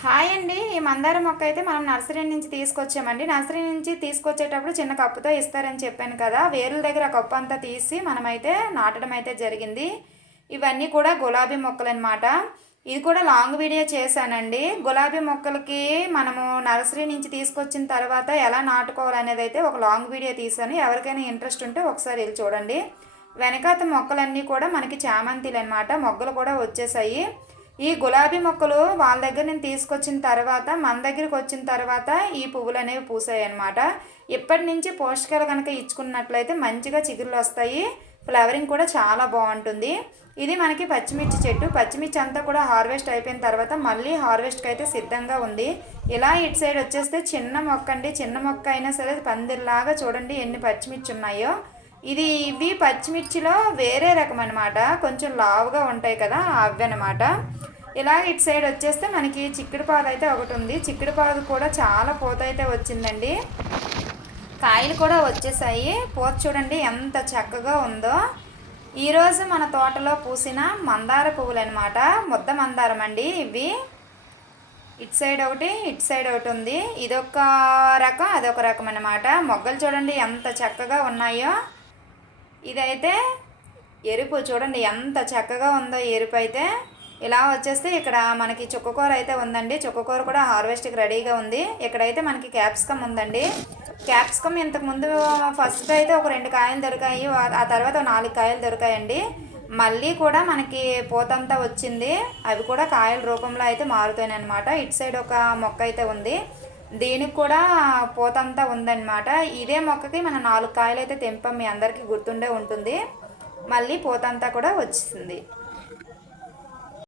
Hi అండి. ఈ మందార మొక్క అయితే మనం నర్సరీ నుంచి తీసుకొచ్చామండి. నర్సరీ నుంచి తీసుకొచ్చేటప్పుడు చిన్న కప్పుతో ఇస్తారని చెప్పాను కదా, వేర్ల దగ్గర ఆ కప్పు అంతా తీసి మనమైతే నాటడం అయితే జరిగింది. ఇవన్నీ కూడా గులాబీ మొక్కలన్నమాట. ఇది కూడా లాంగ్ వీడియో చేశానండి. గులాబీ మొక్కలకి మనము నర్సరీ నుంచి తీసుకొచ్చిన తర్వాత ఎలా నాటుకోవాలనేది అయితే ఒక లాంగ్ వీడియో తీశాను. ఎవరికైనా ఇంట్రెస్ట్ ఉంటే ఒకసారి వెళ్ళి చూడండి. వెనకాత మొక్కలన్నీ కూడా మనకి చామంతిలు అనమాట. మొగ్గలు కూడా వచ్చేసాయి. ఈ గులాబీ మొక్కలు వాళ్ళ దగ్గర నేను తీసుకొచ్చిన తర్వాత మన దగ్గరికి వచ్చిన తర్వాత ఈ పువ్వులు అనేవి పూసాయి అన్నమాట. ఇప్పటి నుంచి పోషకాలు కనుక ఇచ్చుకున్నట్లయితే మంచిగా చిగురులు వస్తాయి. ఫ్లవరింగ్ కూడా చాలా బాగుంటుంది. ఇది మనకి పచ్చిమిర్చి చెట్టు. పచ్చిమిర్చి అంతా కూడా హార్వెస్ట్ అయిపోయిన తర్వాత మళ్ళీ హార్వెస్ట్కి అయితే సిద్ధంగా ఉంది. ఇలా ఇటు సైడ్ వచ్చేస్తే చిన్న మొక్క అండి. చిన్న మొక్క అయినా సరే పందిరిలాగా చూడండి ఎన్ని పచ్చిమిర్చి ఉన్నాయో. ఇవి పచ్చిమిర్చిలో వేరే రకం అనమాట. కొంచెం లావుగా ఉంటాయి కదా, అవి అనమాట. ఇలా ఇటు సైడ్ వచ్చేస్తే మనకి చిక్కుడు పాదు అయితే ఒకటి ఉంది. చిక్కుడు పాదు కూడా చాలా పూత అయితే వచ్చిందండి. కాయలు కూడా వచ్చేసాయి. పూత చూడండి ఎంత చక్కగా ఉందో. ఈరోజు మన తోటలో పూసిన మందార పువ్వులు అనమాట. ముద్ద మందారం అండి ఇవి. ఇటు సైడ్ ఒకటి, ఇటు సైడ్ ఒకటి ఉంది. ఇదొక రకం, అదొక రకం అనమాట. మొగ్గలు చూడండి ఎంత చక్కగా ఉన్నాయో. ఇదైతే ఎరుపు చూడండి ఎంత చక్కగా ఉందో ఎరుపు అయితే. ఇలా వచ్చేస్తే ఇక్కడ మనకి చుక్కకూర అయితే ఉందండి. చుక్కకూర కూడా హార్వెస్ట్కి రెడీగా ఉంది. ఇక్కడైతే మనకి క్యాప్సికమ్ ఉందండి. క్యాప్సికమ్ ఇంతకుముందు ఫస్ట్ అయితే ఒక 2 కాయలు దొరికాయి. ఆ తర్వాత 4 కాయలు దొరికాయండి. మళ్ళీ కూడా మనకి పూతంతా వచ్చింది. అవి కూడా కాయల రూపంలో అయితే మారుతాయి అనమాట. ఇటు సైడ్ ఒక మొక్క అయితే ఉంది. దీనికి కూడా పూతంతా ఉందన్నమాట. ఇదే మొక్కకి మనం 4 కాయలు అయితే తెంపాం. మీ అందరికీ గుర్తుండే ఉంటుంది. మళ్ళీ పూతంతా కూడా వచ్చింది.